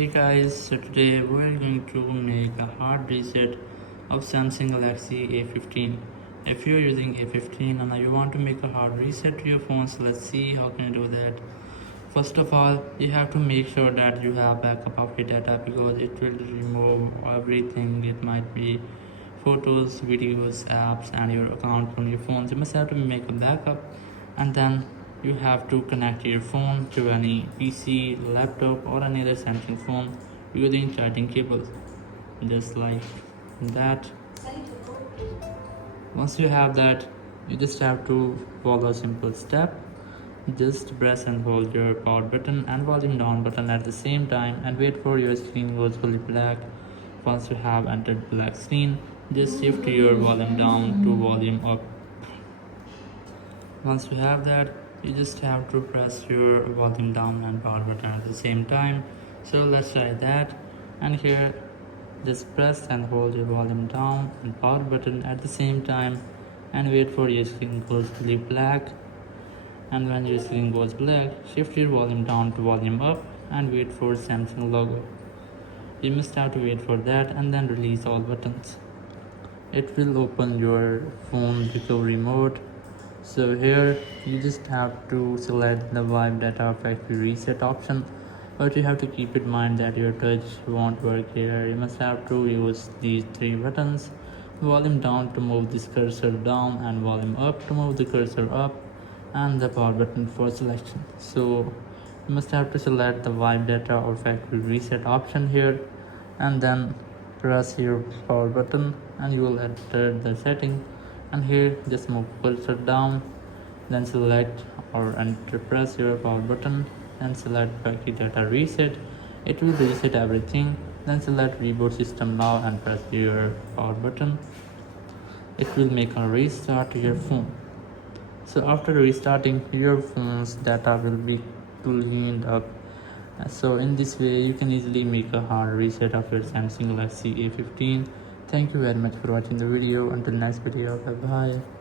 Hey guys, so today we're going to make a hard reset of Samsung Galaxy A15. If you're using A15 and you want to make a hard reset to your phone, so let's see how can you do that. First of all, you have to make sure that you have backup of your data because it will remove everything. It might be photos, videos, apps and your account from your phone. You must have to make a backup, and then you have to connect your phone to any PC, laptop or any other Samsung phone using charging cables, just like that. Once you have that, you just have to follow a simple step. Just press and hold your power button and volume down button at the same time and wait for your screen goes fully black. Once you have entered black screen, just shift your volume down to volume up. Once you have that, you just have to press your volume down and power button at the same time. So let's try that. And here, just press and hold your volume down and power button at the same time and wait for your screen goes fully black. And when your screen goes black, shift your volume down to volume up and wait for Samsung logo. You must have to wait for that and then release all buttons. It will open your phone recovery mode. So here you just have to select the wipe data factory reset option, but you have to keep in mind that your touch won't work here. You must have to use these three buttons: volume down to move this cursor down and volume up to move the cursor up, and the power button for selection. So you must have to select the wipe data or factory reset option here and then press your power button and you will enter the setting. And here just move cursor down, then select or enter, press your power button and select factory data reset. It will reset everything. Then select reboot system now and press your power button. It will make a restart to your phone. So after restarting, your phone's data will be cleaned up. So in this way you can easily make a hard reset of your Samsung Galaxy A15. Thank you very much for watching the video. Until next video, bye bye.